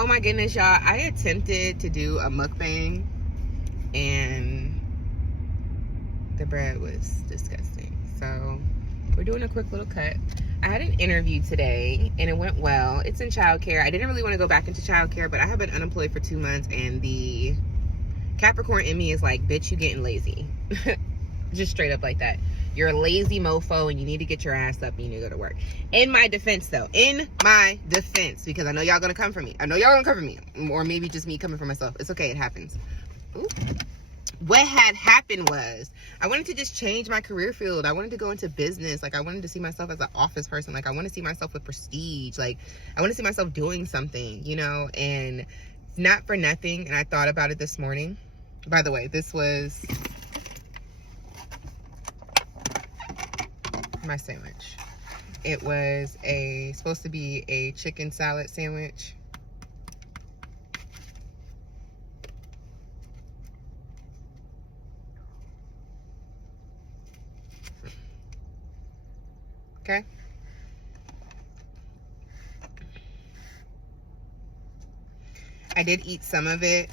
Oh my goodness, y'all. I attempted to do a mukbang and the bread was disgusting. So we're doing a quick little cut. I had an interview today and it went well. It's in childcare. I didn't really want to go back into childcare, but I have been unemployed for 2 months and the Capricorn in me is like, bitch, you getting lazy. Just straight up like that. You're a lazy mofo and you need to get your ass up and you need to go to work. In my defense, though. In my defense. Because I know y'all gonna come for me. I know y'all gonna come for me. Or maybe just me coming for myself. It's okay. It happens. Ooh. What had happened was I wanted to just change my career field. I wanted to go into business. Like, I wanted to see myself as an office person. Like, I want to see myself with prestige. Like, I want to see myself doing something, you know? And not for nothing. And I thought about it this morning. By the way, this was my sandwich. It was supposed to be a chicken salad sandwich. Okay. I did eat some of it.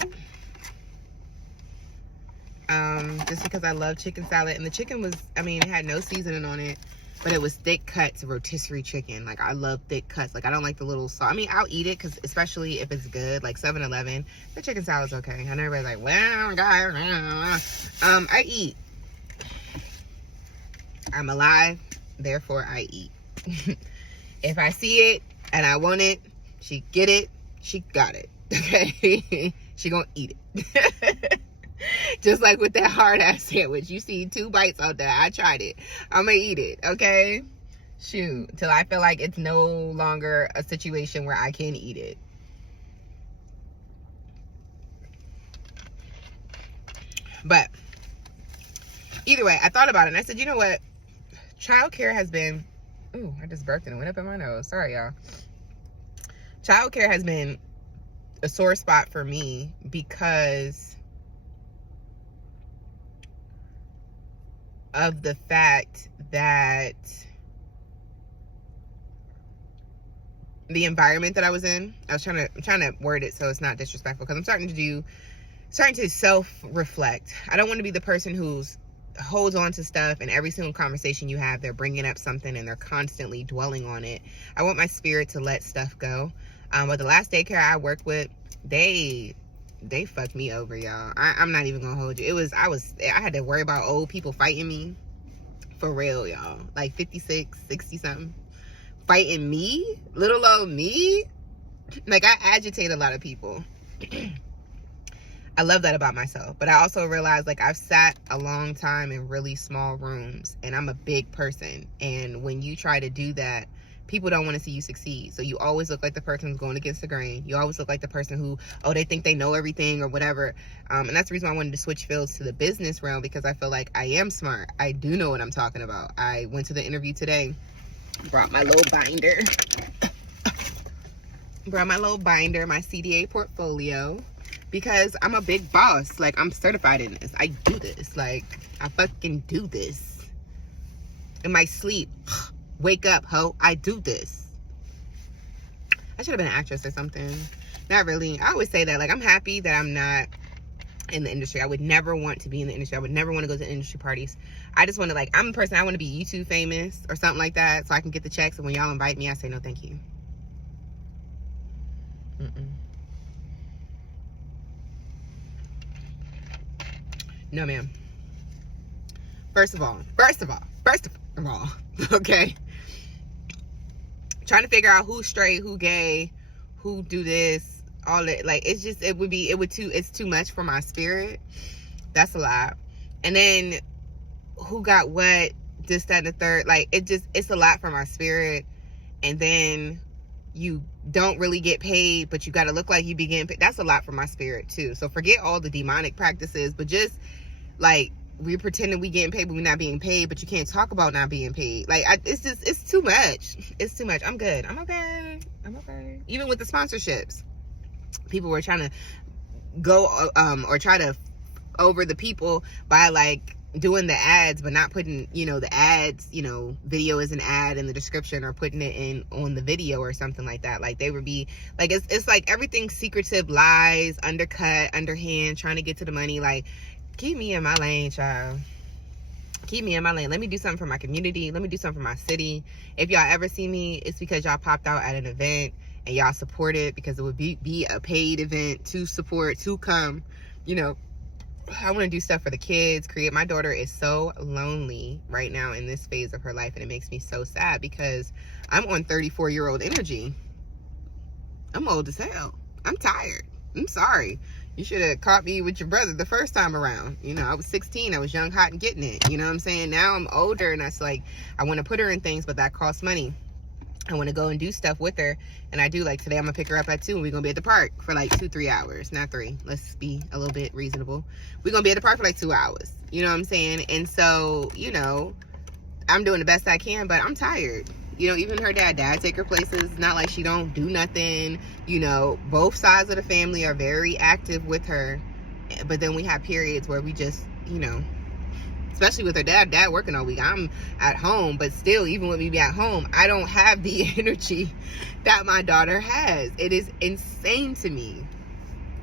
Just because I love chicken salad. And the chicken was, I mean, it had no seasoning on it. But it was thick cuts, rotisserie chicken. Like, I love thick cuts. Like, I don't like the little sauce. I mean, I'll eat it, because especially if it's good. Like, 7-Eleven, the chicken salad's okay. I know everybody's like, well, guys, I eat. I'm alive, therefore I eat. If I see it and I want it, she get it, she got it. Okay? She gonna eat it. Just like with that hard-ass sandwich. You see 2 bites out there. I tried it. I'm going to eat it, okay? Shoot. Till I feel like it's no longer a situation where I can eat it. But either way, I thought about it. And I said, you know what? Childcare has been... Ooh, I just burped and it went up in my nose. Sorry, y'all. Childcare has been a sore spot for me because of the fact that the environment that I was in, I'm trying to word it so it's not disrespectful, because I'm starting to self-reflect. I don't want to be the person who's holds on to stuff, and every single conversation you have, they're bringing up something and they're constantly dwelling on it. I want my spirit to let stuff go. But the last daycare I worked with, they fucked me over, y'all. I'm not even gonna hold you. I had to worry about old people fighting me. For real, y'all. Like 56, 60 something. Fighting me? Little old me? Like, I agitate a lot of people. I love that about myself. But I also realized, like, I've sat a long time in really small rooms. And I'm a big person. And when you try to do that, people don't want to see you succeed. So you always look like the person who's going against the grain. You always look like the person who, they think they know everything or whatever. And that's the reason why I wanted to switch fields to the business realm, because I feel like I am smart. I do know what I'm talking about. I went to the interview today, brought my little binder. My CDA portfolio, because I'm a big boss. Like, I'm certified in this. I do this. Like, I fucking do this. In my sleep. Wake up, ho. I do this. I should have been an actress or something. Not really. I always say that. Like, I'm happy that I'm not in the industry. I would never want to be in the industry. I would never want to go to industry parties. I just want to, like, I'm a person, I want to be YouTube famous or something like that so I can get the checks. And when y'all invite me, I say, no, thank you. No, ma'am. First of all, okay? Trying to figure out who's straight, who gay, who do this, all that. Like, it's too much for my spirit. That's a lot. And then who got what, this, that, and the third. Like, it's a lot for my spirit. And then you don't really get paid, but you got to look like you be getting paid. That's a lot for my spirit too. So forget all the demonic practices, but just like, we pretending we getting paid, but we're not being paid, but you can't talk about not being paid. Like, it's too much. It's too much. I'm good. I'm okay. Even with the sponsorships, people were trying to go, or try to over the people by, like, doing the ads, but not putting, the ads, video is an ad in the description, or putting it in on the video or something like that. Like, they would be like, it's like everything secretive, lies, undercut, underhand, trying to get to the money. Like, keep me in my lane, child. Keep me in my lane. Let me do something for my community. Let me do something for my city. If y'all ever see me, it's because y'all popped out at an event and y'all support it, because it would be a paid event to support, to come. I want to do stuff for the kids, create. My daughter is so lonely right now in this phase of her life, and it makes me so sad because I'm on 34-year-old energy. I'm old as hell. I'm tired. I'm sorry. You should have caught me with your brother the first time around. I was 16. I was young, hot, and getting it. You know what I'm saying? Now I'm older, and that's like, I want to put her in things, but that costs money. I want to go and do stuff with her, and I do. Like, today I'm gonna pick her up at 2, and we're gonna be at the park for like 2-3 hours, not 3. Let's be a little bit reasonable. We're gonna be at the park for like 2 hours. You know what I'm saying? And so, I'm doing the best I can, but I'm tired. Even her dad take her places. Not like she don't do nothing. Both sides of the family are very active with her, but then we have periods where we just, especially with her dad working all week. I'm at home, but still, even with me be at home, I don't have the energy that my daughter has. It is insane to me.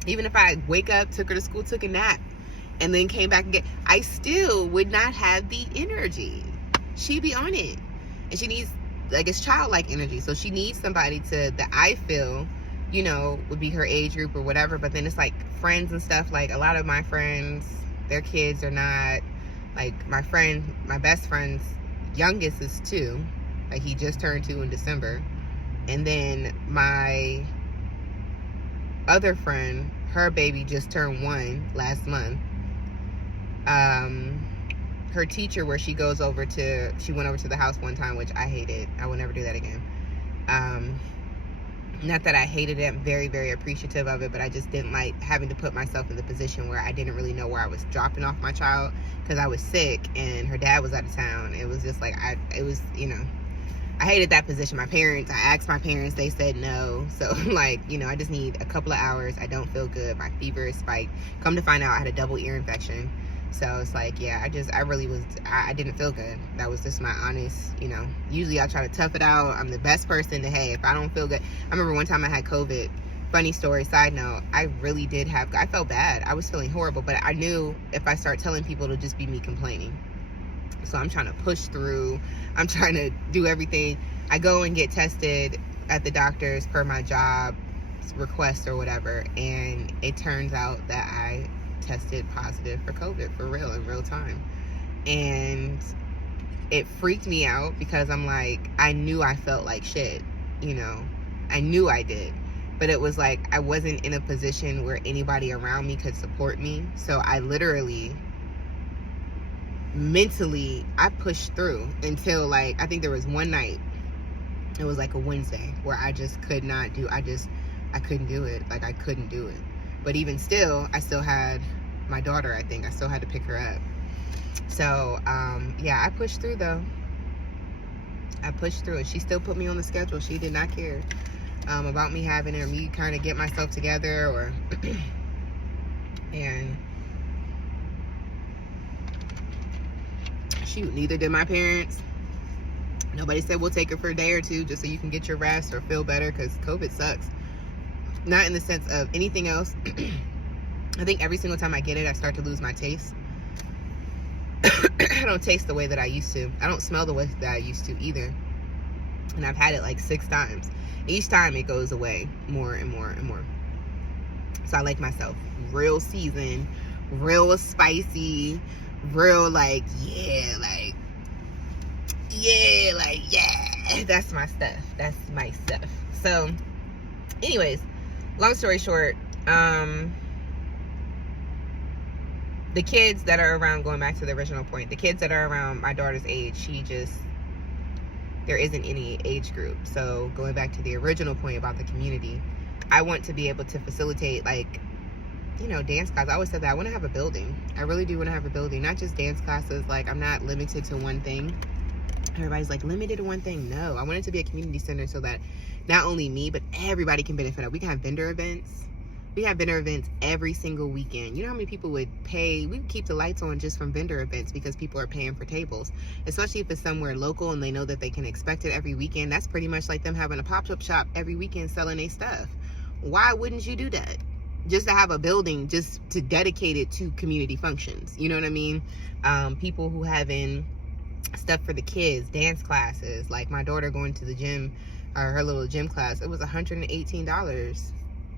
Even if I wake up, took her to school, took a nap, and then came back again, I still would not have the energy. She be on it, and she needs, like, it's childlike energy. So she needs somebody that I feel, would be her age group or whatever. But then it's like friends and stuff. Like, a lot of my friends, their kids are not. Like, my best friend's youngest is 2. Like, he just turned 2 in December. And then my other friend, her baby just turned 1 last month. Her teacher, where she went over to the house one time, which I hated. I will never do that again. Not that I hated it, I'm very, very appreciative of it, but I just didn't like having to put myself in the position where I didn't really know where I was dropping off my child, because I was sick and her dad was out of town. It was just like, I hated that position. I asked my parents, they said no. So like, I just need a couple of hours. I don't feel good. My fever is spiked. Come to find out, I had a double ear infection. So it's like, yeah, I didn't feel good. That was just my honest, usually I try to tough it out. I'm the best person to, hey, if I don't feel good. I remember one time I had COVID. Funny story, side note, I really did I felt bad. I was feeling horrible, but I knew if I start telling people, it'll just be me complaining. So I'm trying to push through. I'm trying to do everything. I go and get tested at the doctor's per my job request or whatever, and it turns out that I tested positive for COVID for real, in real time. And it freaked me out because I'm like, I knew I felt like shit, I knew I did, but it was like I wasn't in a position where anybody around me could support me. So I literally mentally, I pushed through until, like, I think there was one night, it was like a Wednesday, where I just could not do, I couldn't do it. Like, I couldn't do it. But even still, I still had my daughter, I think. I still had to pick her up. So, yeah, I pushed through, though. I pushed through it. She still put me on the schedule. She did not care about me having it, or me kind of get myself together, or... and... shoot, neither did my parents. Nobody said, we'll take her for a day or 2 just so you can get your rest or feel better, because COVID sucks. Not in the sense of anything else. I think every single time I get it, I start to lose my taste. I don't taste the way that I used to. I don't smell the way that I used to either. And I've had it like 6 times. Each time it goes away more and more and more. So I like myself real seasoned, real spicy, real like, yeah, that's my stuff. That's my stuff. So anyways, long story short, the kids that are around, going back to the original point, the kids that are around my daughter's age, there isn't any age group. So going back to the original point about the community, I want to be able to facilitate, like, dance classes. I always said that I want to have a building. I really do want to have a building, not just dance classes. Like, I'm not limited to one thing. Everybody's like, limited to one thing. No, I want it to be a community center so that not only me, but everybody can benefit. We can have vendor events. We have vendor events every single weekend. You know how many people would pay? We would keep the lights on just from vendor events because people are paying for tables, especially if it's somewhere local and they know that they can expect it every weekend. That's pretty much like them having a pop-up shop every weekend selling their stuff. Why wouldn't you do that? Just to have a building just to dedicate it to community functions. You know what I mean? People who having stuff for the kids, dance classes, like my daughter going to the gym, or her little gym class, it was $118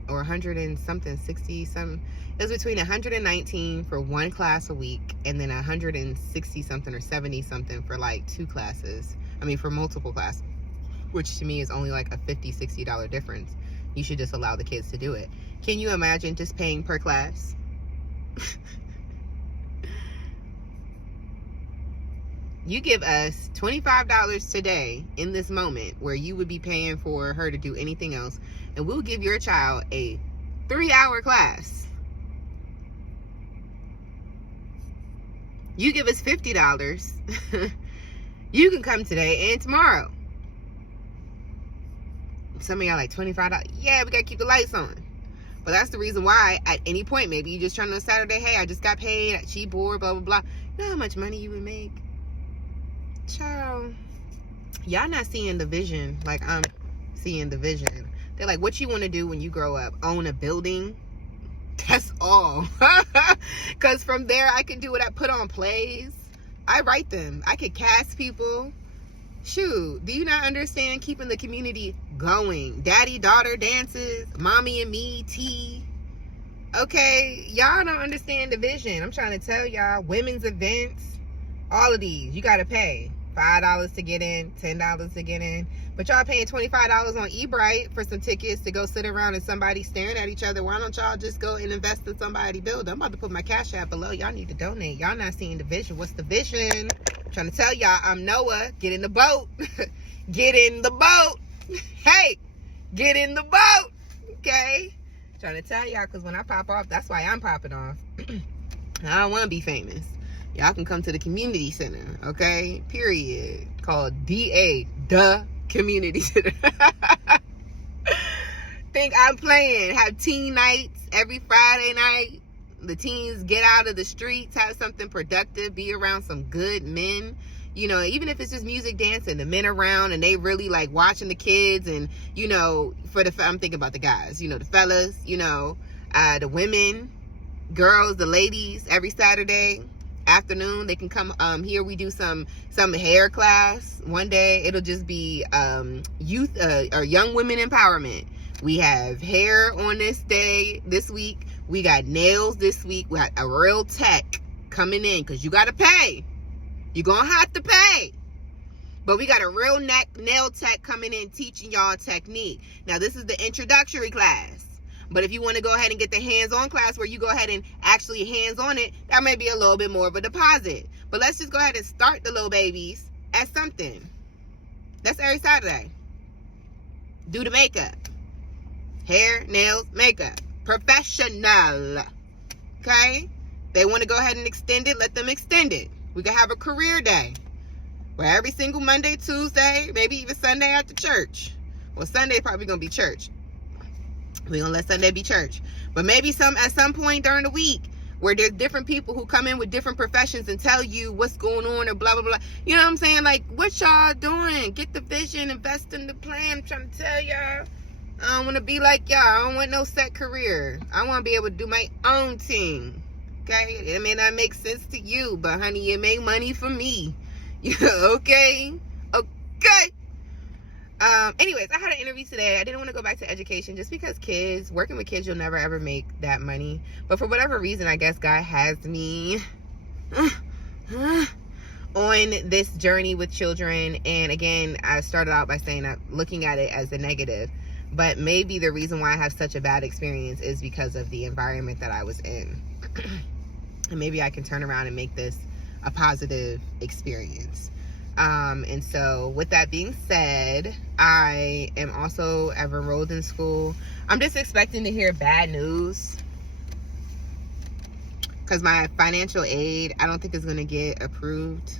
or 100 and something, 60 something. It was between 119 for one class a week and then 160 something or 70 something for like two classes. I mean, for multiple classes, which to me is only like a $50-$60 difference. You should just allow the kids to do it. Can you imagine just paying per class? You give us $25 today in this moment where you would be paying for her to do anything else, and we'll give your child a 3-hour class. You give us $50. You can come today and tomorrow. Some of y'all like $25. Yeah, we gotta keep the lights on. But that's the reason why at any point, maybe you just trying on Saturday, hey, I just got paid, she bored, blah, blah, blah. You know how much money you would make? Child, y'all not seeing the vision like I'm seeing the vision. They're like, what you want to do when you grow up? Own a building? That's all. Because from there, I can do what I put on plays. I write them. I could cast people. Shoot, do you not understand keeping the community going? Daddy, daughter dances, mommy and me, tea. Okay, y'all don't understand the vision. I'm trying to tell y'all, women's events, all of these, you got to pay. $5 to get in, $10 to get in. But y'all paying $25 on Ebright for some tickets to go sit around and somebody staring at each other. Why don't y'all just go and invest in somebody's building? I'm about to put my Cash App below. Y'all need to donate. Y'all not seeing the vision. What's the vision? I'm trying to tell y'all, I'm Noah. Get in the boat. Get in the boat. Hey, get in the boat. Okay? Trying to tell y'all, because when I pop off, that's why I'm popping off. I don't want to be famous. Y'all can come to the community center, okay? Period. Called DA, the community center. Think I'm playing. Have teen nights every Friday night. The teens get out of the streets, have something productive, be around some good men. You know, even if it's just music, dancing, the men around and they really like watching the kids. And, you know, I'm thinking about the guys, you know, the fellas, you know, the women, girls, the ladies, every Saturday afternoon they can come here. We do some hair class one day. It'll just be youth or young women empowerment. We have hair on this day this week. We got nails this week. We got a real tech coming in because you got to pay. You're gonna have to pay. But we got a real nail tech coming in teaching y'all technique. Now this is the introductory class. But if you want to go ahead and get the hands-on class where you go ahead and actually hands-on it, that may be a little bit more of a deposit. But let's just go ahead and start the little babies at something. That's every Saturday. Do the makeup. Hair, nails, makeup. Professional. Okay? They want to go ahead and extend it, let them extend it. We can have a career day. Where every single Monday, Tuesday, maybe even Sunday after church. Well, Sunday probably going to be church. We're going to let Sunday be church. But maybe at some point during the week where there's different people who come in with different professions and tell you what's going on or blah, blah, blah. You know what I'm saying? Like, what y'all doing? Get the vision, invest in the plan. I'm trying to tell y'all. I don't want to be like y'all. I don't want no set career. I want to be able to do my own thing. Okay? It may not make sense to you, but honey, it make money for me. Okay? Okay. Anyways, I had an interview today. I didn't want to go back to education just because working with kids, you'll never ever make that money. But for whatever reason, I guess God has me on this journey with children. And again, I started out by saying I'm looking at it as a negative. But maybe the reason why I have such a bad experience is because of the environment that I was in. And maybe I can turn around and make this a positive experience. And so with that being said, I am also ever enrolled in school. I'm just expecting to hear bad news because my financial aid, I don't think is going to get approved.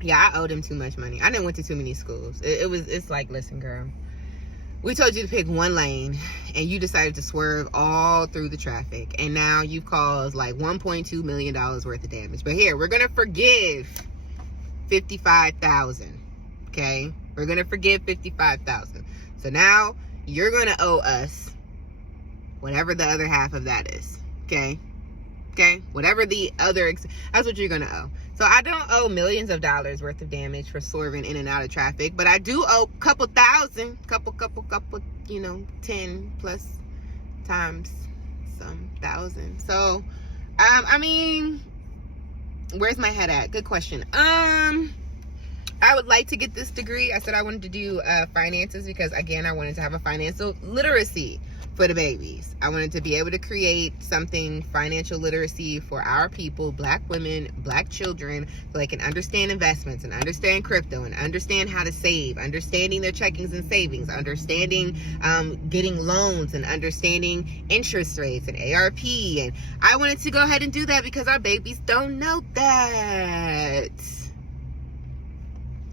Yeah, I owed him too much money. I didn't went to too many schools. It's like, listen, girl, we told you to pick one lane and you decided to swerve all through the traffic, and now you've caused like $1.2 million worth of damage. But here, we're gonna forgive $55,000. Okay, we're gonna forgive $55,000. So now you're gonna owe us whatever the other half of that is. Okay, whatever the other, that's what you're gonna owe. So I don't owe millions of dollars worth of damage for swerving in and out of traffic, but I do owe a couple thousand, couple, 10 plus times some thousand. So, I mean, where's my head at? Good question. I would like to get this degree. I said I wanted to do finances because, again, I wanted to have a financial literacy for the babies. I wanted to be able to create something, financial literacy, for our people, Black women, Black children, so they can understand investments and understand crypto and understand how to save, understanding their checkings and savings, understanding getting loans and understanding interest rates and ARP. And I wanted to go ahead and do that because our babies don't know that.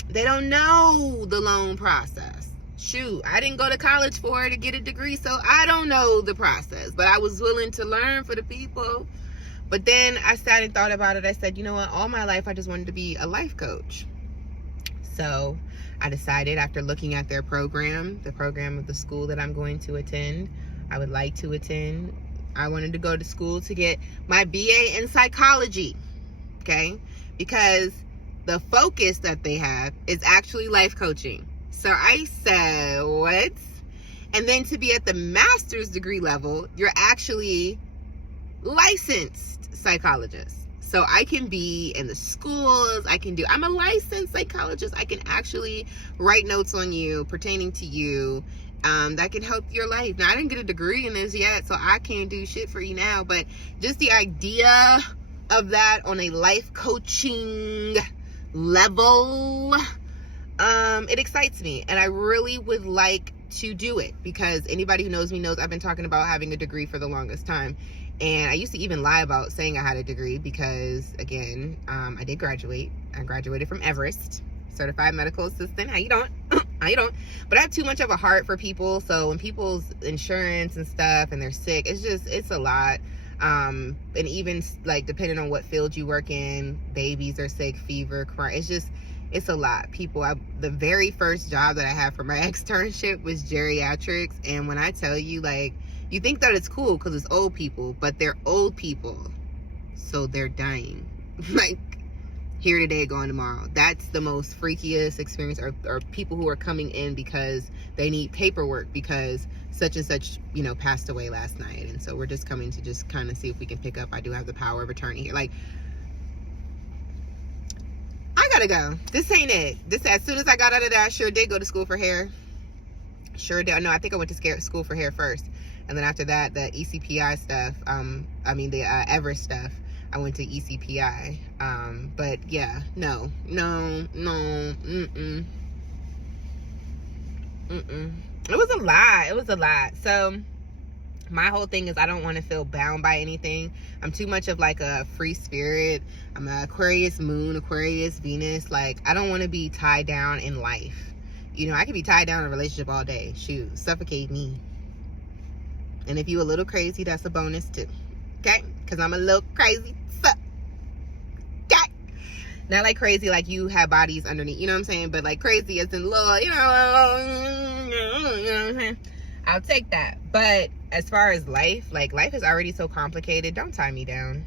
They don't know the loan process. Shoot, I didn't go to college for it to get a degree, so I don't know the process. But I was willing to learn for the people. But then I sat and thought about it. I said, you know what? All my life, I just wanted to be a life coach. So I decided, after looking at their program, the program of the school that I'm going to attend, I would like to attend. I wanted to go to school to get my BA in psychology, okay? Because the focus that they have is actually life coaching. So I said, what? And then to be at the master's degree level, you're actually licensed psychologist. So I can be in the schools, I'm a licensed psychologist. I can actually write notes on you pertaining to you that can help your life. Now, I didn't get a degree in this yet, so I can't do shit for you now, but just the idea of that on a life coaching level, it excites me, and I really would like to do it, because anybody who knows me knows I've been talking about having a degree for the longest time. And I used to even lie about saying I had a degree because, again, I did graduate. I graduated from Everest, certified medical assistant. How you doing? How you doing? But I have too much of a heart for people, so when people's insurance and stuff and they're sick, it's a lot. And even like depending on what field you work in, babies are sick, fever, crying, it's a lot. People, the very first job that I had for my externship was geriatrics, and when I tell you, like, you think that it's cool because it's old people, but they're old people, so they're dying. Like, here today, gone tomorrow. That's the most freakiest experience, or people who are coming in because they need paperwork because such and such, passed away last night. And so we're just coming to just kind of see if we can pick up. I do have the power of attorney here. Like, I gotta go. This ain't it. As soon as I got out of there, I sure did go to school for hair. Sure did. No, I think I went to school for hair first. And then after that, the ECPI stuff, the Everest stuff, I went to ECPI. But yeah, no. It was a lot. So my whole thing is I don't want to feel bound by anything. I'm too much of like a free spirit. I'm an Aquarius moon, Aquarius Venus. Like, I don't want to be tied down in life. I could be tied down in a relationship all day. Shoot, suffocate me. And if you a little crazy, that's a bonus too. Okay? Because I'm a little crazy. Okay? Not like crazy like you have bodies underneath, you know what I'm saying? But like crazy as in little, I'll take that. But as far as life, like, life is already so complicated. Don't tie me down.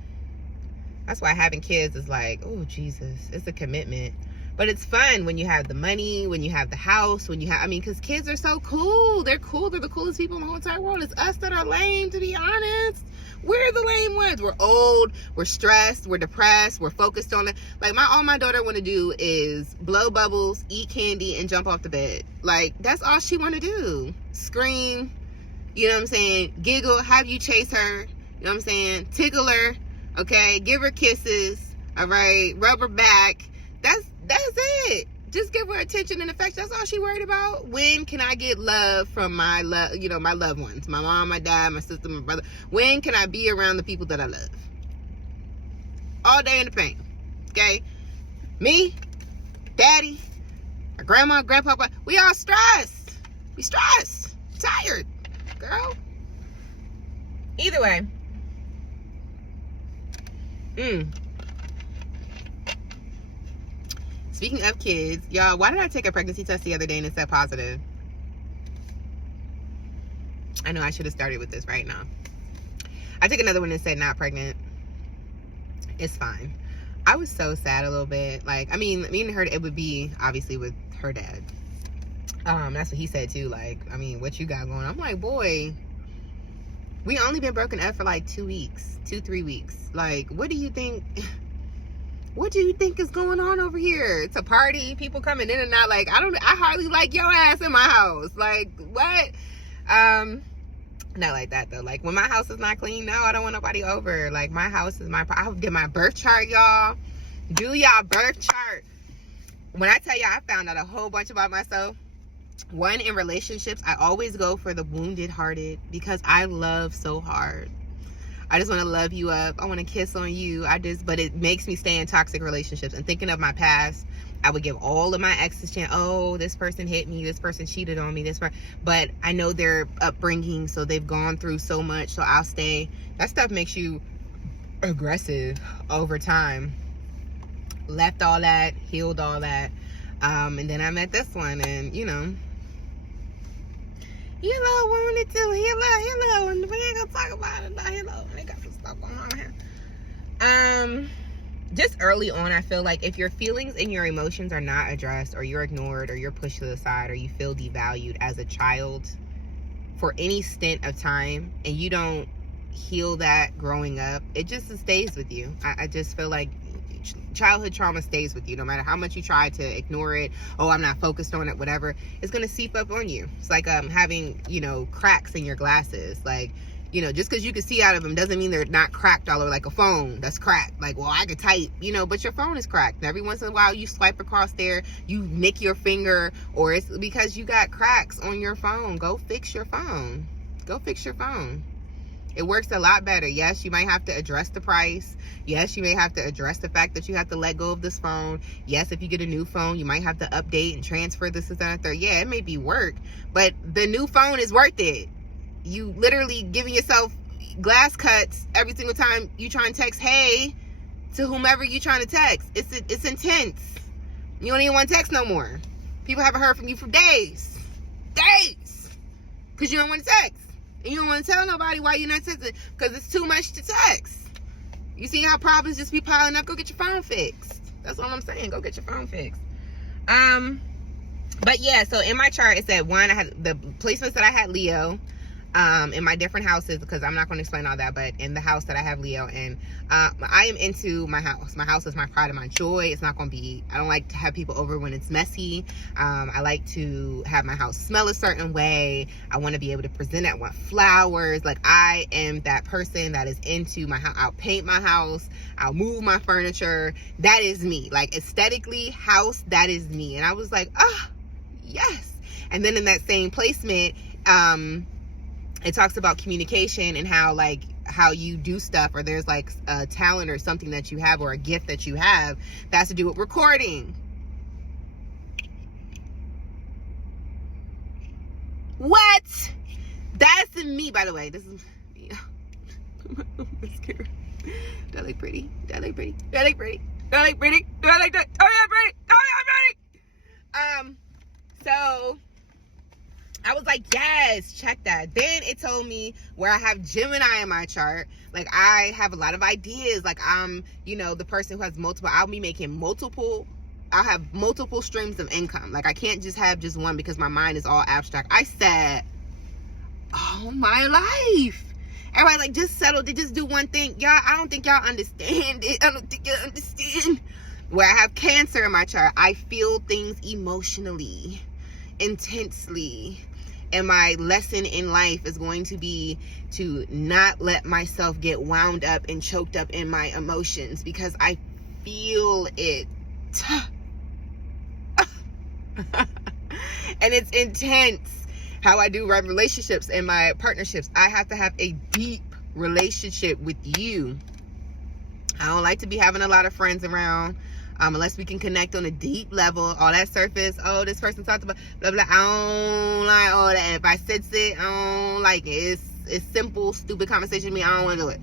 That's why having kids is like, oh, Jesus. It's a commitment. But it's fun when you have the money, when you have the house, because kids are so cool. They're cool. They're the coolest people in the whole entire world. It's us that are lame, to be honest. We're the lame ones. We're old. We're stressed. We're depressed. We're focused on it. Like, all my daughter want to do is blow bubbles, eat candy, and jump off the bed. Like, that's all she want to do. Scream. You know what I'm saying? Giggle. Have you chase her. You know what I'm saying? Tickle her. Okay? Give her kisses. All right? Rub her back. That's it. Just give her attention and affection. That's all she worried about. When can I get love from my loved ones? My mom, my dad, my sister, my brother. When can I be around the people that I love? All day in the pain. Okay? Me, daddy, my grandma, grandpapa, we all stressed. We stressed. Tired. Girl. Either way. Speaking of kids, y'all, why did I take a pregnancy test the other day and it said positive? I know I should have started with this right now. I took another one and said not pregnant. It's fine. I was so sad a little bit. Like, I mean, me and her, it would be obviously with her dad. That's what he said too. Like, I mean, what you got going on? I'm like, boy, we only been broken up for like 3 weeks. Like, what do you think? What do you think is going on over here? It's a party, people coming in and out. Like, I hardly like your ass in my house. Like, what? Not like that though. Like, when my house is not clean, no, I don't want nobody over. Like, my house is I'll get my birth chart, y'all. Do y'all birth chart. When I tell y'all, I found out a whole bunch about myself. One, in relationships, I always go for the wounded hearted because I love so hard. I just want to love you up. I want to kiss on you. But it makes me stay in toxic relationships. And thinking of my past, I would give all of my exes chance. Oh, this person hit me. This person cheated on me. But I know their upbringing, so they've gone through so much. So I'll stay. That stuff makes you aggressive over time. Left all that, healed all that. And then I met this one, and you know, hello, wanted to hello, and we ain't gonna talk about it. Hello, they got some stuff going on here. Just early on, I feel like if your feelings and your emotions are not addressed, or you're ignored, or you're pushed to the side, or you feel devalued as a child for any stint of time, and you don't heal that growing up, it just stays with you. I just feel like childhood trauma stays with you no matter how much you try to ignore it. Oh, I'm not focused on it, whatever. It's going to seep up on you. It's like having, you know, cracks in your glasses. Like, you know, just because you can see out of them doesn't mean they're not cracked all over. Like a phone that's cracked. Like, well, I could type, you know, but your phone is cracked. And every once in a while you swipe across there, you nick your finger, or it's because you got cracks on your phone. Go fix your phone. Go fix your phone. It works a lot better. Yes, you might have to address the price. Yes, you may have to address the fact that you have to let go of this phone. Yes, if you get a new phone, you might have to update and transfer this and that. Yeah, it may be work, but the new phone is worth it. You literally giving yourself glass cuts every single time you try and text hey to whomever you trying to text. It's intense. You don't even want to text no more. People haven't heard from you for days. Because you don't want to text. And you don't want to tell nobody why you're not texting, because it's too much to text. You see how problems just be piling up? Go get your phone fixed. That's all I'm saying. Go get your phone fixed. But yeah, so in my chart, it said one, I had the placements that I had Leo in my different houses, because I'm not going to explain all that, but in the house that I have Leo in, I am into my house. My house is my pride and my joy. It's not going to be, I don't like to have people over when it's messy. I like to have my house smell a certain way. I want to be able to present it. I want flowers. Like, I am that person that is into my house. I'll paint my house. I'll move my furniture. That is me. Like, aesthetically, house, that is me. And I was like, yes. And then in that same placement, it talks about communication and how you do stuff, or there's like a talent or something that you have, or a gift that you have that has to do with recording. What? That's me, by the way. This is me. I'm scared. Do I look pretty? Do I look pretty? Do I look pretty? Do I look pretty? Do I look that? Oh yeah, pretty. Oh yeah, I'm pretty. So I was like, yes, check that. Then it told me where I have Gemini in my chart. Like, I have a lot of ideas. Like, I'm, you know, the person who has multiple, I'll have multiple streams of income. Like, I can't just have just one because my mind is all abstract. I said, oh my life. Everybody like, just settle, just do one thing. Y'all, I don't think y'all understand it. I don't think y'all understand. Where I have Cancer in my chart, I feel things emotionally, intensely. And my lesson in life is going to be to not let myself get wound up and choked up in my emotions, because I feel it. And it's intense. How I do relationships and my partnerships, I have to have a deep relationship with you. I don't like to be having a lot of friends around. Unless we can connect on a deep level. All that surface, oh, this person talked about blah blah, I don't like all that. And if I sense it, I don't like it. it's simple, stupid conversation to me. I don't want to do it.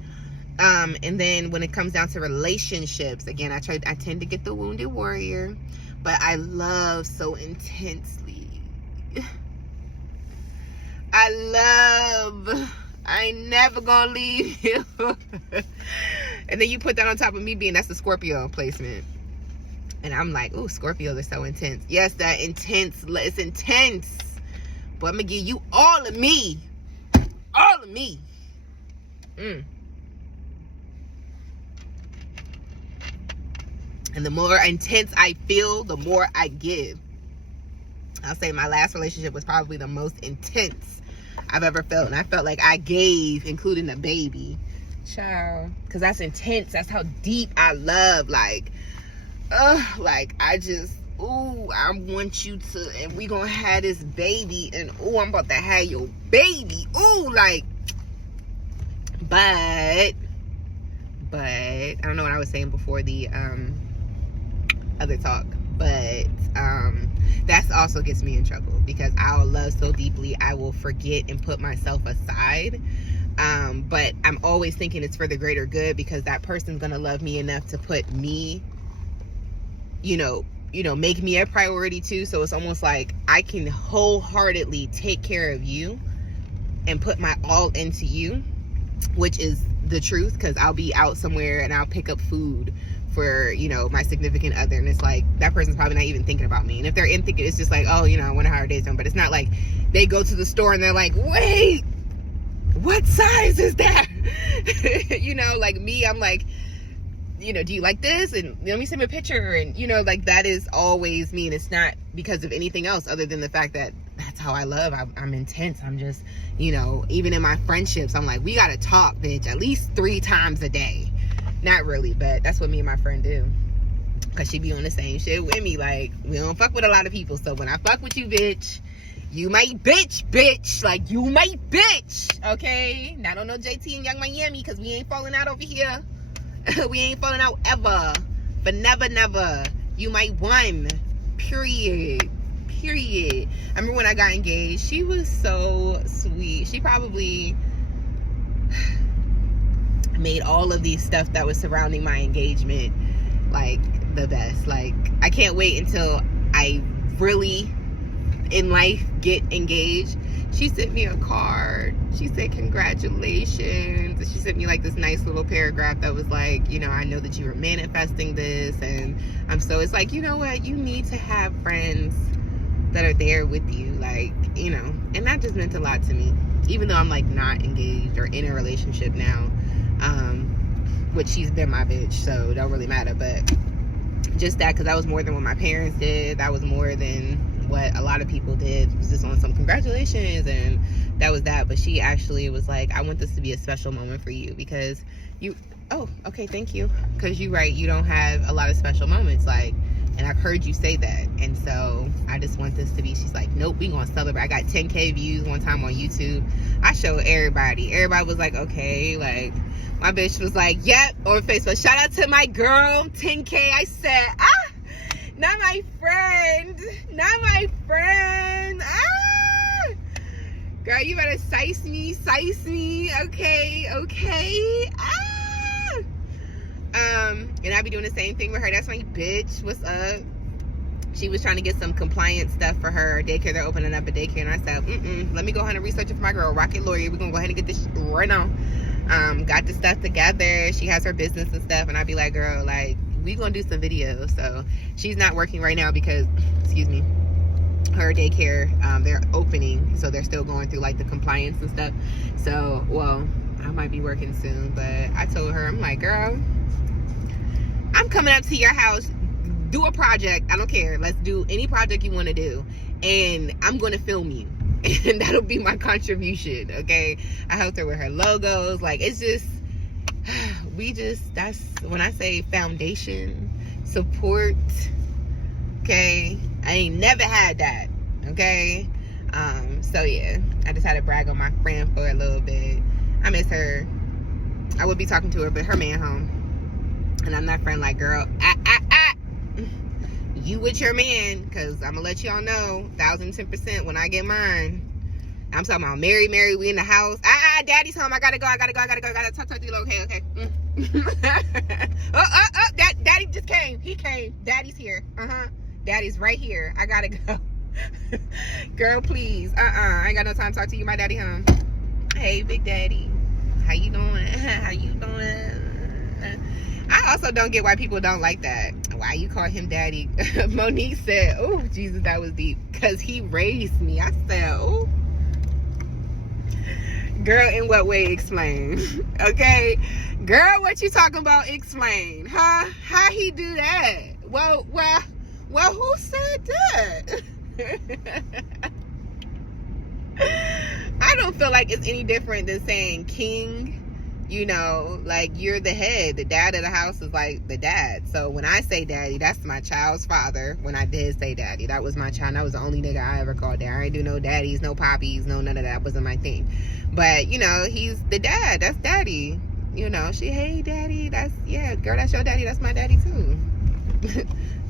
And then when it comes down to relationships, again, I tend to get the wounded warrior, but I love so intensely. I ain't never gonna leave you. And then you put that on top of me being, that's the Scorpio placement. And I'm like, ooh, Scorpios are so intense. Yes, that intense, it's intense. But I'm gonna give you all of me. All of me. And the more intense I feel, the more I give. I'll say my last relationship was probably the most intense I've ever felt. And I felt like I gave, including a baby. Child. Because that's intense. That's how deep I love. Like I just, ooh, I want you to, and we gonna have this baby. And ooh, I'm about to have your baby. Ooh, like, but I don't know what I was saying before the other talk, but that's also gets me in trouble, because I'll love so deeply I will forget and put myself aside, but I'm always thinking it's for the greater good, because that person's gonna love me enough to put me, you know, make me a priority too. So it's almost like I can wholeheartedly take care of you and put my all into you, which is the truth, because I'll be out somewhere and I'll pick up food for, you know, my significant other, and it's like that person's probably not even thinking about me. And if they're in thinking, it's just like, oh, you know, I wonder how our day's done. But it's not like they go to the store and they're like, wait, what size is that? You know, like me, I'm like, you know, do you like this? And let me send me a picture. And, you know, like that is always me. And it's not because of anything else other than the fact that that's how I love. I'm intense. I'm just, you know, even in my friendships, I'm like, we got to talk, bitch, at least 3 times a day. Not really, but that's what me and my friend do. Because she be on the same shit with me. Like, we don't fuck with a lot of people. So when I fuck with you, bitch, you might bitch. Like, you might bitch. Okay? Not on no JT and Young Miami, because we ain't falling out over here. We ain't falling out ever. But never. You might won. Period. I remember when I got engaged, she was so sweet. She probably made all of these stuff that was surrounding my engagement like the best. Like, I can't wait until I really in life get engaged. She sent me a card. She said congratulations. She sent me like this nice little paragraph that was like, you know, I know that you were manifesting this, and it's like, you know what, you need to have friends that are there with you, like, you know. And that just meant a lot to me, even though I'm like not engaged or in a relationship now, which she's been my bitch, so it don't really matter. But just that, because that was more than what my parents did. That was more than what a lot of people did. It was just on some congratulations, and that was that. But she actually was like, I want this to be a special moment for you, because you, oh, okay, thank you, because you're right, you don't have a lot of special moments, like, and I've heard you say that, and so I just want this to be, she's like, nope, we gonna celebrate. I got 10K views one time on YouTube. I showed everybody was like, okay, like, my bitch was like, yep, on Facebook, shout out to my girl, 10K. I said, not my friend, girl, you better size me, okay, and I be doing the same thing with her. That's my bitch, what's up? She was trying to get some compliance stuff for her daycare. They're opening up a daycare, and I said, let me go ahead and research it for my girl, Rocket Lawyer. We're gonna go ahead and get this right now. Got the stuff together. She has her business and stuff, and I'd be like, girl, like, we gonna do some videos. So she's not working right now because, excuse me, her daycare, they're opening, so they're still going through like the compliance and stuff. So, well, I might be working soon, but I told her, I'm like, girl, I'm coming up to your house, do a project, I don't care, let's do any project you want to do, and I'm going to film you, and that'll be my contribution, okay? I helped her with her logos. Like, it's just, that's when I say foundation, support, okay? I ain't never had that, okay? So yeah, I just had to brag on my friend for a little bit. I miss her. I would be talking to her, but her man home. And I'm that friend like, girl, you with your man, because I'm going to let y'all know, 1,010% when I get mine, I'm talking about Mary, we in the house. Daddy's home. I gotta go. I gotta talk to you. Okay. Daddy just came. He came. Daddy's here. Daddy's right here. I gotta go. Girl, please. I ain't got no time to talk to you. My daddy home. Hey, Big Daddy. How you doing? I also don't get why people don't like that. Why you call him daddy? Monique said, oh, Jesus, that was deep. Because he raised me. I said, oh. Girl, in what way? Explain. Okay? Girl, what you talking about? Explain. Huh? How he do that? Well, who said that? I don't feel like it's any different than saying king. You know, like, you're the head. The dad of the house is like the dad. So when I say daddy, that's my child's father. When I did say daddy, that was my child. That was the only nigga I ever called dad. I ain't do no daddies, no poppies, no none of that. Wasn't my thing. But, you know, he's the dad. That's daddy. You know, hey, daddy. That's, yeah, girl, that's your daddy. That's my daddy, too.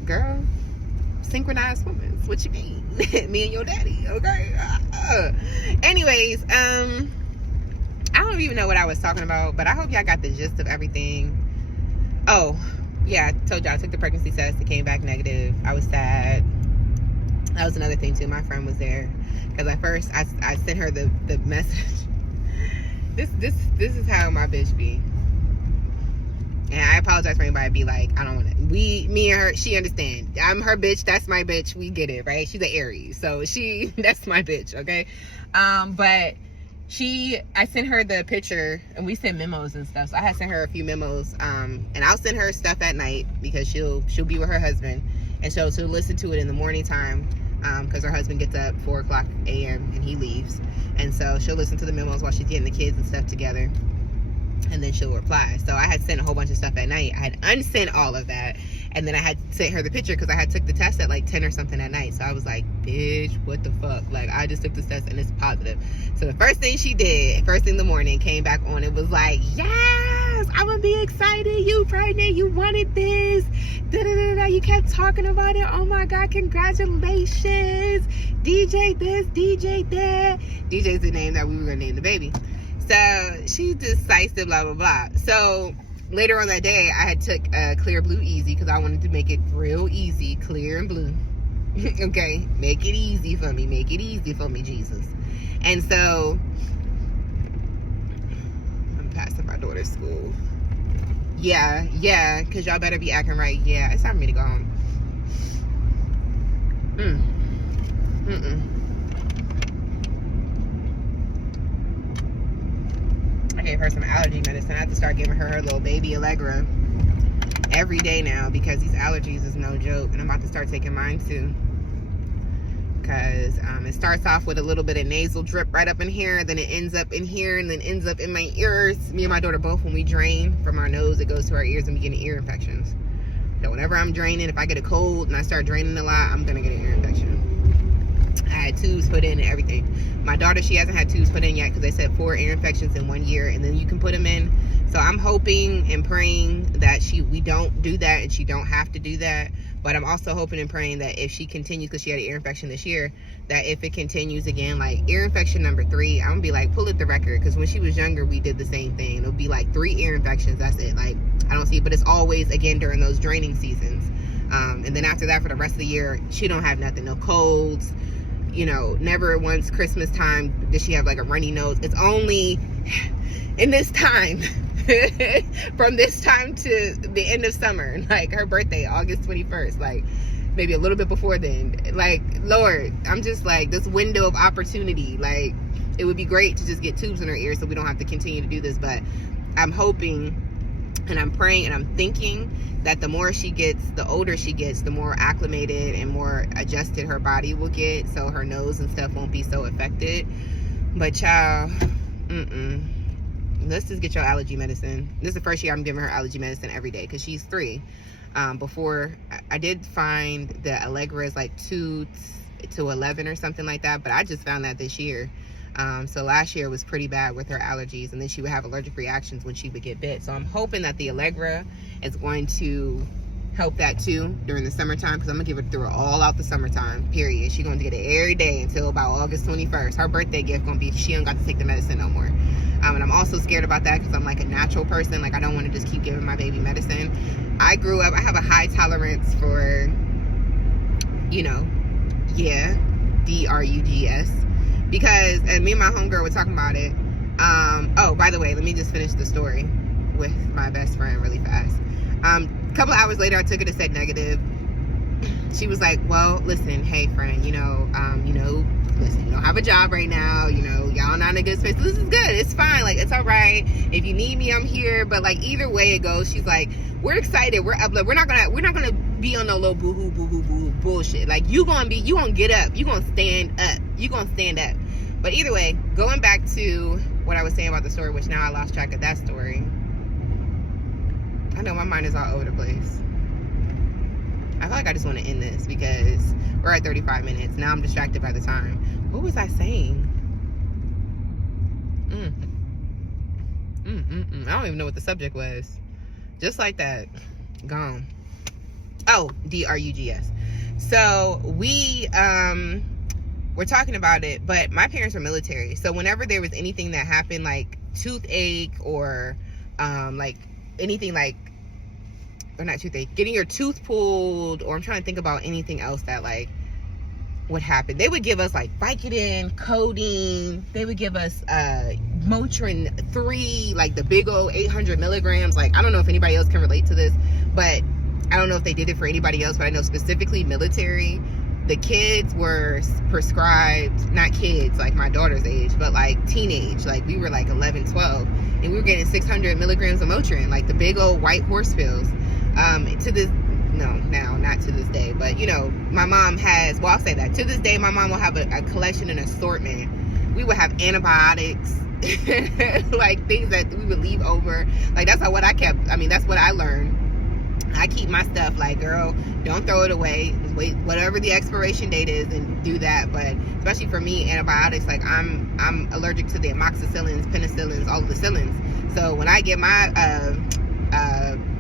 Girl, synchronized women. What you mean? Me and your daddy, okay? Anyways, I don't even know what I was talking about, but I hope y'all got the gist of everything. Oh, yeah, I told y'all I took the pregnancy test. It came back negative. I was sad. That was another thing, too. My friend was there. Because at first, I sent her the message. This is how my bitch be. And I apologize for anybody be like, I don't want to. Me and her, she understand. I'm her bitch. That's my bitch. We get it, right? She's an Aries. So that's my bitch, okay? But I sent her the picture, and we sent memos and stuff. So I had sent her a few memos, and I'll send her stuff at night because she'll be with her husband, and so she'll listen to it in the morning time, because her husband gets up 4:00 a.m. and he leaves, and so she'll listen to the memos while she's getting the kids and stuff together, and then she'll reply. So I had sent a whole bunch of stuff at night. I had unsent all of that, and then I had sent her the picture because I had took the test at like 10 or something at night. So I was like, bitch, what the fuck? Like, I just took this test and it's positive. So the first thing she did, first thing in the morning, came back on, it was like, yes, I'm gonna be excited. You pregnant, you wanted this. Da-da-da-da. You kept talking about it. Oh my God, congratulations. DJ this, DJ that. DJ's the name that we were gonna name the baby. So she decisive, blah, blah, blah. So later on that day, I had took Clear Blue Easy because I wanted to make it real easy, clear and blue. Okay, make it easy for me. Make it easy for me, Jesus. And so I'm passing my daughter's school. Yeah, because y'all better be acting right. Yeah, it's time for me to go home. I gave her some allergy medicine. I have to start giving her little baby Allegra every day now because these allergies is no joke. And I'm about to start taking mine too. Because it starts off with a little bit of nasal drip right up in here. Then it ends up in here and then ends up in my ears. Me and my daughter both, when we drain from our nose, it goes to our ears and we get ear infections. So whenever I'm draining, if I get a cold and I start draining a lot, I'm going to get an ear infection. I had tubes put in and everything. My daughter, she hasn't had tubes put in yet because they said 4 ear infections in 1 year and then you can put them in. So I'm hoping and praying that we don't do that and she don't have to do that. But I'm also hoping and praying that if she continues, because she had an ear infection this year, that if it continues again, like ear infection number 3, I'm gonna be like, pull at the record. Because when she was younger, we did the same thing. It'll be like 3 ear infections, that's it. Like, I don't see it, but it's always, again, during those draining seasons. And then after that, for the rest of the year, she don't have nothing. No colds, you know, never once Christmas time does she have like a runny nose. It's only in this time. From this time to the end of summer, like her birthday, August 21st, like maybe a little bit before then. Like, Lord, I'm just like, this window of opportunity, like, it would be great to just get tubes in her ear so we don't have to continue to do this. But I'm hoping and I'm praying and I'm thinking that the more she gets, the older she gets, the more acclimated and more adjusted her body will get, so her nose and stuff won't be so affected. But child, let's just get your allergy medicine. This is the first year I'm giving her allergy medicine every day because she's 3. Before, I did find the Allegra is like 2 to 11 or something like that, but I just found that this year. So last year was pretty bad with her allergies, and then she would have allergic reactions when she would get bit. So I'm hoping that the Allegra is going to help that too during the summertime, because I'm gonna give it through all out the summertime, period. She gonna get it every day until about August 21st. Her birthday gift gonna be she don't got to take the medicine no more. And I'm also scared about that because I'm like a natural person. Like, I don't want to just keep giving my baby medicine. I grew up, I have a high tolerance for, you know, yeah, drugs, because, and me and my homegirl were talking about it. Oh, by the way, let me just finish the story with my best friend really fast. A couple hours later, I took it and said negative. She was like, well, listen, hey friend, listen, you don't have a job right now, y'all not in a good space. This is good, it's fine, like, it's all right. If you need me, I'm here. But like, either way it goes, she's like, we're excited, we're up, we're not gonna be on no little boo-hoo bullshit. Like, you gonna get up, you gonna stand up. But either way, going back to what I was saying about the story, which now I lost track of that story. I know my mind is all over the place. I feel like I just want to end this because we're at 35 minutes. Now I'm distracted by the time. What was I saying? I don't even know what the subject was. Just like that. Gone. Oh, drugs. So we we're talking about it, but my parents were military. So whenever there was anything that happened, like toothache or like anything like, or not toothache, getting your tooth pulled, or I'm trying to think about anything else that like would happen, they would give us like Vicodin, codeine. They would give us Motrin 3, like the big old 800 milligrams. Like, I don't know if anybody else can relate to this, but I don't know if they did it for anybody else, but I know specifically military, the kids were prescribed, not kids like my daughter's age, but like teenage, like we were like 11, 12, and we were getting 600 milligrams of Motrin, like the big old white horse pills. To this, no, now not to this day, but my mom has, well, I'll say that to this day, my mom will have a collection and assortment. We would have antibiotics, like things that we would leave over. Like, that's what I kept. I mean, that's what I learned. I keep my stuff, like, girl, don't throw it away. Wait, whatever the expiration date is, and do that. But especially for me, antibiotics, like I'm allergic to the amoxicillins, penicillins, all of the cillins. So when I get my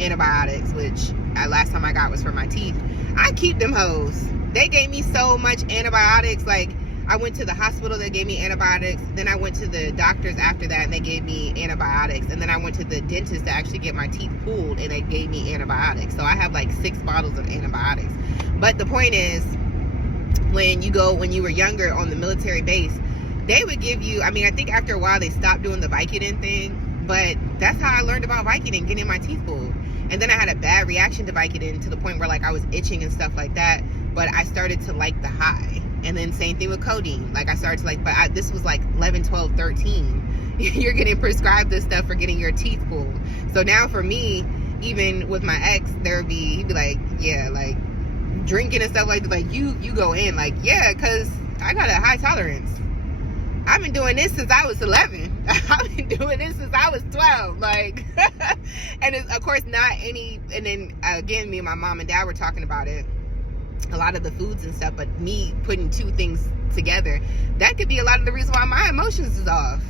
antibiotics, which last time I got was for my teeth, I keep them hoes. They gave me so much antibiotics. Like, I went to the hospital, they gave me antibiotics. Then I went to the doctors after that, and they gave me antibiotics. And then I went to the dentist to actually get my teeth pulled, and they gave me antibiotics. So I have like 6 bottles of antibiotics. But the point is, when you were younger on the military base, they would give you, I mean, I think after a while they stopped doing the Vicodin thing, but that's how I learned about Vicodin, getting my teeth pulled. And then I had a bad reaction to Vicodin to the point where like I was itching and stuff like that, but I started to like the high. And then same thing with codeine. Like, I started to like, but this was like 11, 12, 13. You're getting prescribed this stuff for getting your teeth pulled. So now for me, even with my ex, he'd be like, yeah, like drinking and stuff like that. Like, you go in, like, yeah, because I got a high tolerance. I've been doing this since I was 11. I've been doing this since I was 12. Like, and it's, of course, not any. And then again, me and my mom and dad were talking about it, a lot of the foods and stuff, but me putting two things together, that could be a lot of the reason why my emotions is off.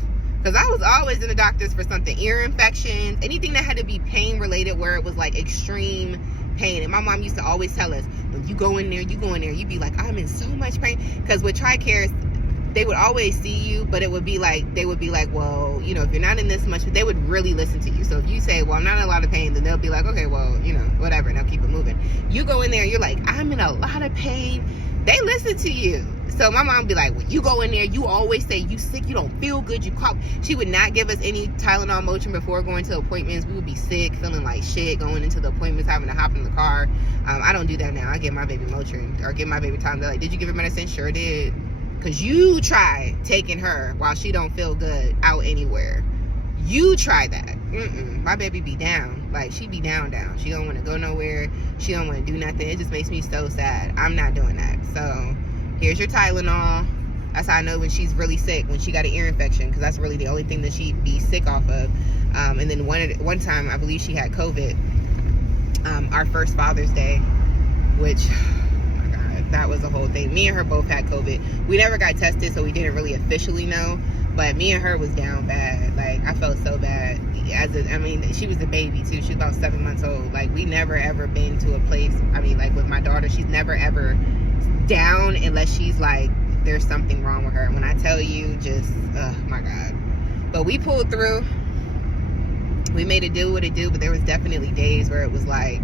Because I was always in the doctors for something, ear infections, anything that had to be pain related, where it was like extreme pain. And my mom used to always tell us, when you go in there, you'd be like, I'm in so much pain. Because with TRICARE, they would always see you, but it would be like, they would be like, well, if you're not in this much, they would really listen to you. So if you say, well, I'm not in a lot of pain, then they'll be like, okay, well, whatever, and they'll keep it moving. You go in there, you're like, I'm in a lot of pain. They listen to you. So my mom would be like, when you go in there, you always say you sick, you don't feel good, you cough. She would not give us any Tylenol, Motrin before going to appointments. We would be sick, feeling like shit, going into the appointments, having to hop in the car. I don't do that now. I give my baby Motrin or give my baby Tylenol. They're like, did you give her medicine? Sure did. Because you try taking her while she don't feel good out anywhere. You try that. My baby be down. Like, she be down. She don't want to go nowhere. She don't want to do nothing. It just makes me so sad. I'm not doing that. So here's your Tylenol. That's how I know when she's really sick, when she got an ear infection, because that's really the only thing that she'd be sick off of. And then one time, I believe she had COVID, our first Father's Day, which, oh my God, that was the whole thing. Me and her both had COVID. We never got tested, so we didn't really officially know. But me and her was down bad. Like, I felt so bad. I mean, she was a baby too. She was about 7 months old. Like, we never ever been to a place. I mean, like with my daughter, she's never ever down unless she's like, there's something wrong with her. And when I tell you, just, oh my God. But we pulled through. We made it do what it do. But there was definitely days where it was like,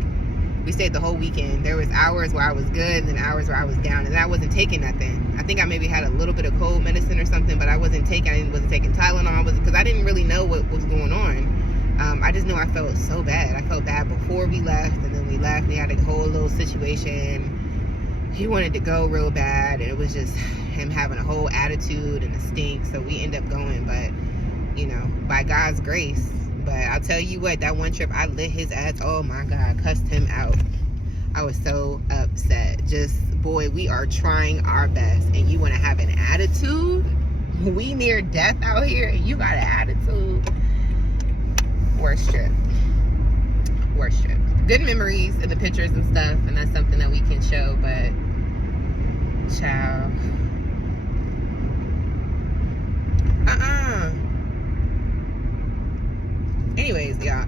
we stayed the whole weekend. There was hours where I was good and then hours where I was down, and I wasn't taking nothing. I think I maybe had a little bit of cold medicine or something, but I wasn't taking Tylenol, because I didn't really know what was going on. I just knew I felt so bad. I felt bad before we left, and then we left. We had a whole little situation. He wanted to go real bad, and it was just him having a whole attitude and a stink. So we ended up going, but you know, by God's grace. But I'll tell you what, that one trip, I lit his ass. Oh my God, cussed him out. I was so upset. Just, boy, we are trying our best, and you want to have an attitude? We near death out here, and you got an attitude. Worst trip. Worst trip. Good memories in the pictures and stuff, and that's something that we can show, but child. Anyways, y'all,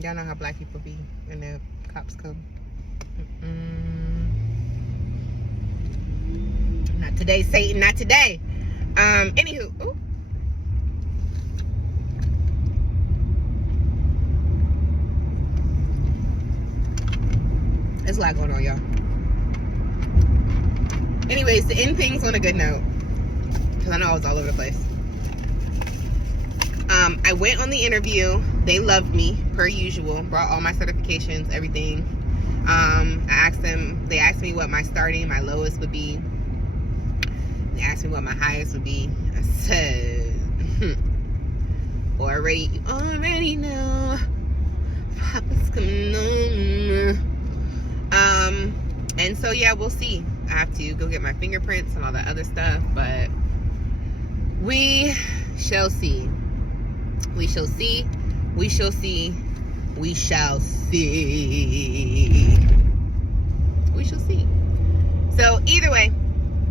y'all know how black people be when the cops come. Not today, Satan, not today. Anywho, ooh. There's a lot going on, y'all. Anyways, to end things on a good note, because I know I was all over the place. I went on the interview. They loved me, per usual. Brought all my certifications, everything. I asked them, they asked me what my starting, my lowest would be. They asked me what my highest would be. I said, you already know Papa's coming on. And so yeah, we'll see. I have to go get my fingerprints and all that other stuff, but we shall see. We shall see. We shall see. We shall see. We shall see. So either way,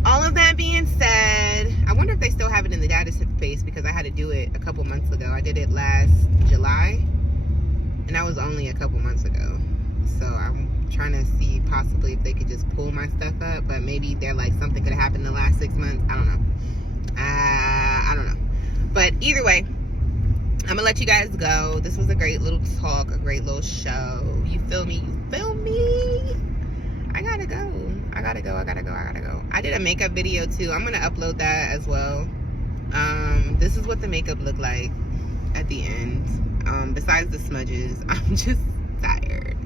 all of that being said, I wonder if they still have it in the database, because I had to do it a couple months ago. I did it last July, and that was only a couple months ago. So I'm trying to see possibly if they could just pull my stuff up, but maybe they're like, something could have happened in the last 6 months. I don't know. I don't know. But either way, I'm gonna let you guys go. This was a great little talk, a great little show. You feel me? You feel me? I gotta go. I gotta go. I did a makeup video too. I'm gonna upload that as well. This is what the makeup looked like at the end. Besides the smudges, I'm just tired.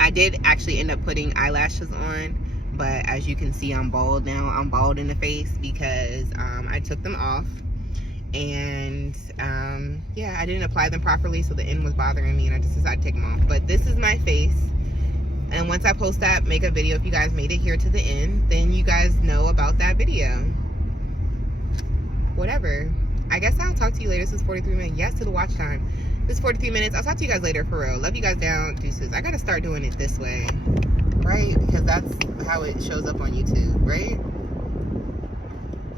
I did actually end up putting eyelashes on, but as you can see, I'm bald now. I'm bald in the face because I took them off. And yeah, I didn't apply them properly, so the end was bothering me, and I just decided to take them off. But this is my face, and once I post that makeup video, if you guys made it here to the end, then you guys know about that video. Whatever. I guess I'll talk to you later. This is 43 minutes. Yes to the watch time. This is 43 minutes. I'll talk to you guys later, for real. Love you guys down. Deuces. I gotta start doing it this way, right? Because that's how it shows up on YouTube, right?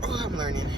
Oh, I'm learning.